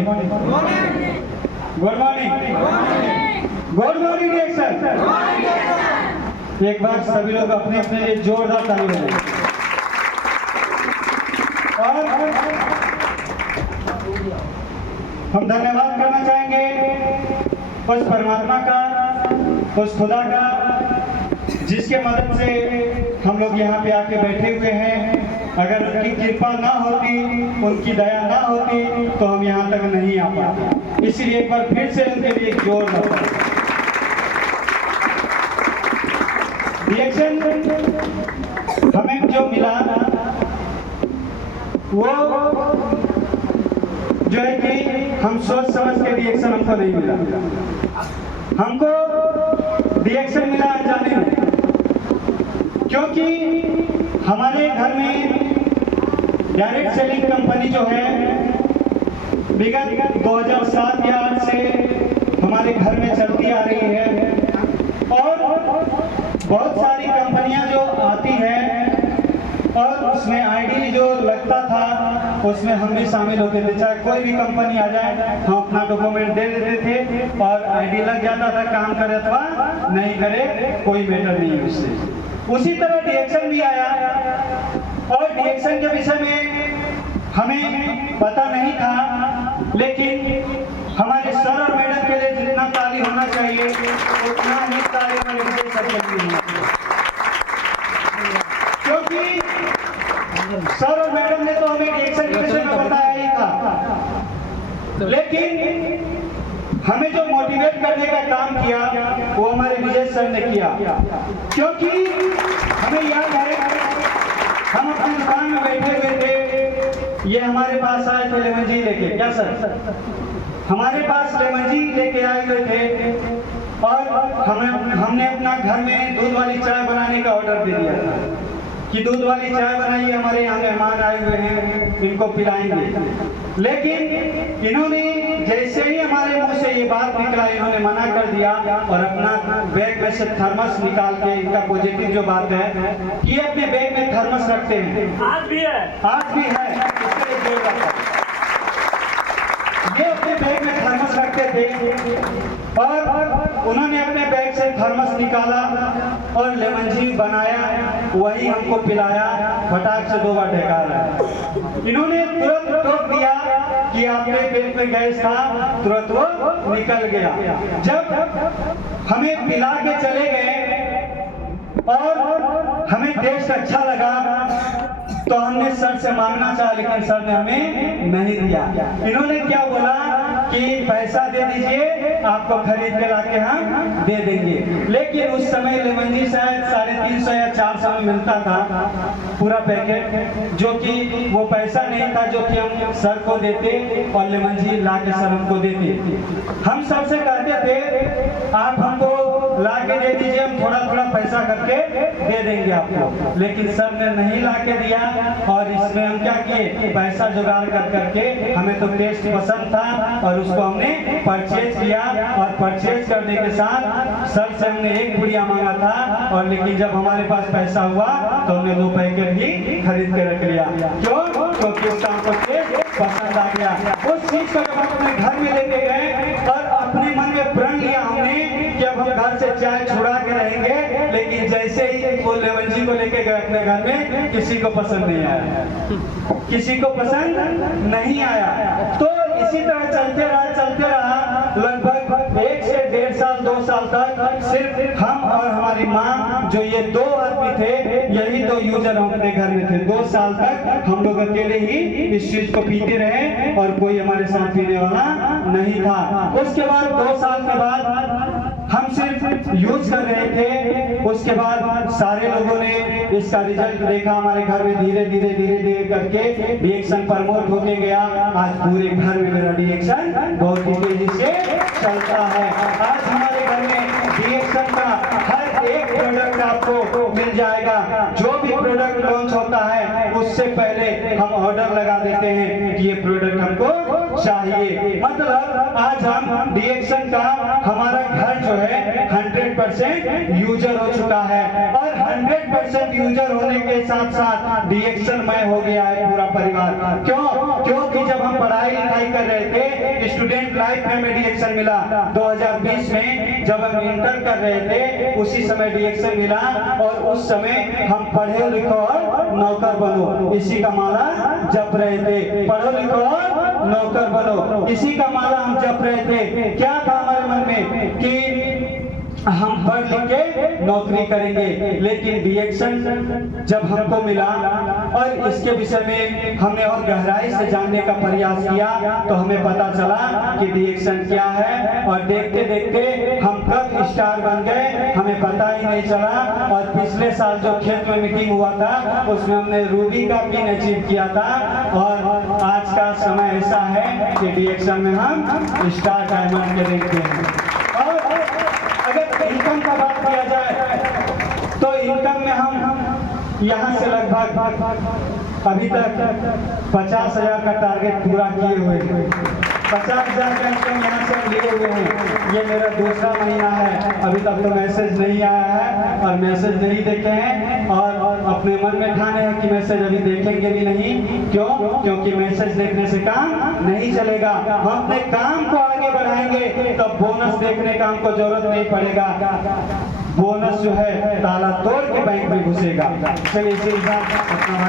Morning, good morning, good morning reaction. एक बार सभी लोग अपने अपने लिए जोरदार ताली बजाएं। और हम धन्यवाद करना चाहेंगे उस परमात्मा का, उस खुदा का, जिसके मदद से हम लोग यहाँ पे आके बैठे हुए हैं। अगर उनकी कृपा ना होती, उनकी दया ना होती तो हम यहाँ तक नहीं आ पाते। इसलिए एक बार फिर से उनके लिए जोर लगाओ। रिएक्शन हमें जो मिला वो जो है कि हम सोच समझ के रिएक्शन हमको नहीं मिला, हमको रिएक्शन मिला अनजाने में। क्योंकि हमारे घर में डायरेक्ट सेलिंग कंपनी जो है विगत 2007 या 8 से हमारे घर में चलती आ रही है। और बहुत सारी कंपनियां जो आती हैं और उसमें आईडी जो लगता था उसमें हम भी शामिल होते थे। चाहे कोई भी कंपनी आ जाए हम अपना डॉक्यूमेंट दे देते थे और आईडी लग जाता था। काम करे अथवा नहीं करे कोई मैटर नहीं है उससे। उसी तरह रिएक्शन भी आया और रिएक्शन के विषय में हमें पता नहीं था, लेकिन हमारे सर और मैडम के लिए जितना ताली होना चाहिए उतना ही ताली होनी चाहिए। क्योंकि सर और मैडम ने तो हमें रिएक्शन के विषय में बताया ही था, लेकिन हमें जो मोटिवेट करने का काम किया वो हमारे विजय सर ने किया। क्योंकि हमें याद है हम अपनी दुकान में बैठे हुए थे, ये हमारे पास आए थे लेमन जी लेके। क्या सर? हमारे पास लेमन जी लेके आए हुए थे और हमने अपना घर में दूध वाली चाय बनाने का ऑर्डर दे दिया था कि दूध वाली चाय बनाइए, हमारे यहाँ मेहमान आए हुए हैं, इनको पिलाएंगे। लेकिन इन्होंने जैसे ही हमारे मुंह से ये बात निकला, इन्होंने मना कर दिया और अपना बैग में से थर्मस निकाल के, इनका पॉजिटिव जो बात है कि अपने बैग में थर्मस रखते हैं। आज भी है, आज भी है। ये अपने बैग में थर्मस रखते थे और उन्होंने अपने बैग से थर्मस निकाला और लेमन जी बनाया, वही हमको पिलाया, फटाक से 2 बार ढकाया। इन्होंने तुरंत टोक दिया कि आपके पेट में गैस था, तुरंत वो निकल गया। जब हमें पिला के चले गए और हमें टेस्ट अच्छा लगा तो हमने सर से मांगना चाहा, लेकिन सर ने हमें नहीं दिया। इन्होंने क्या बोला कि पैसा दे दीजिए, आपको खरीद के लाके हम दे देंगे। लेकिन उस समय लेमन जी शायद 350 या 400 में मिलता था पूरा पैकेट, जो कि वो पैसा नहीं था जो कि हम सर को देते और लेमन जी ला के सर हमको देते। हम सबसे कहते थे आप हमको ला के दे दीजिए, हम थोड़ा थोड़ा पैसा करके दे देंगे आपको। लेकिन सर ने नहीं ला के दिया और इसमें हम क्या किए, पैसा जुगाड़ कर करके, हमें तो टेस्ट पसंद था और उसको हमने परचेज किया। और परचेज करने के साथ सर से हमने 1 पुड़िया मांगा था और लेकिन जब हमारे पास पैसा हुआ तो हमने 2 पैकेट ही खरीद के रख लिया। क्यों? क्योंकि उसका हमको टेस्ट पसंद आ गया। उस चीज को जब हम अपने घर में लेके गए और अपने मन में प्रण लिया हमने कि अब हम घर से चाय छुड़ा के रहेंगे, लेकिन जैसे ही वो लेमन जी को लेके गए अपने घर में, किसी को पसंद नहीं आया, किसी को पसंद नहीं आया। तो इसी तरह चलते रहा लगभग 1 से 1.5 साल 2 साल तक सिर्फ हम और हमारी माँ, जो ये 2 आदमी थे, यही 2 यूजर अपने घर में थे। 2 साल तक हम लोग अकेले ही इस चीज को पीते रहे और कोई हमारे साथ पीने वाला नहीं था। उसके बाद 2 साल के बाद हम सिर्फ यूज कर रहे थे। उसके बाद सारे लोगों ने इसका रिजल्ट देखा हमारे घर में, धीरे धीरे करके रिएक्शन प्रमोट होते गया। आज पूरे घर में मेरा रिएक्शन बहुत ही तेजी से चलता है। आज हमारे घर में रिएक्शन का हर एक प्रोडक्ट आपको मिल जाएगा। जो भी प्रोडक्ट लॉन्च होता है उससे पहले हम ऑर्डर लगा देते हैं कि ये प्रोडक्ट हमको चाहिए। मतलब आज हम रिएक्शन का हमारा घर जो है 100% यूजर हो चुका है और 100% यूजर होने के साथ साथ रिएक्शन मय हो गया है पूरा परिवार। क्यों? क्योंकि जब हम पढ़ाई लिखाई कर रहे थे, स्टूडेंट लाइफ में हमें डिएक्शन मिला 2020 में, जब हम इंटर कर रहे थे उसी समय डिएक्शन मिला, और उस समय हम पढ़े लिखो और नौकर बनो इसी का माला जप रहे थे। पढ़ो लिखो और नौकर बनो इसी का माला हम जप रहे थे। क्या था हमारे मन में कि हम पढ़ लिख के नौकरी करेंगे, लेकिन डिएक्शन जब हमको मिला और इसके विषय में हमने और गहराई से जानने का प्रयास किया तो हमें पता चला कि डिएक्शन क्या है, और देखते देखते हम कब स्टार बन गए हमें पता ही नहीं चला। और पिछले साल जो खेत में मीटिंग हुआ था उसमें हमने रूबी का पिन अचीव किया था, और आज का समय ऐसा है कि डिएक्शन में हम स्टार डायमंड के देखते हैं। और अगर इनकम का बात किया जाए तो इनकम में हम यहाँ से लगभग अभी तक 50,000 का टारगेट पूरा किए हुए हैं। 50,000 का इनकम यहाँ से हम लिए हुए हैं। ये मेरा दूसरा महीना है, अभी तक तो मैसेज नहीं आया है और मैसेज नहीं देखे हैं, और अपने मन में ठाने हैं कि मैसेज अभी देखेंगे भी नहीं। क्यों? क्योंकि मैसेज देखने से काम नहीं चलेगा। हम अपने काम को आगे बढ़ाएंगे तब बोनस देखने का हमको जरूरत नहीं पड़ेगा। बोनस जो है ताला तोड़ के बैंक में घुसेगा। चलिए इसी के साथ अपना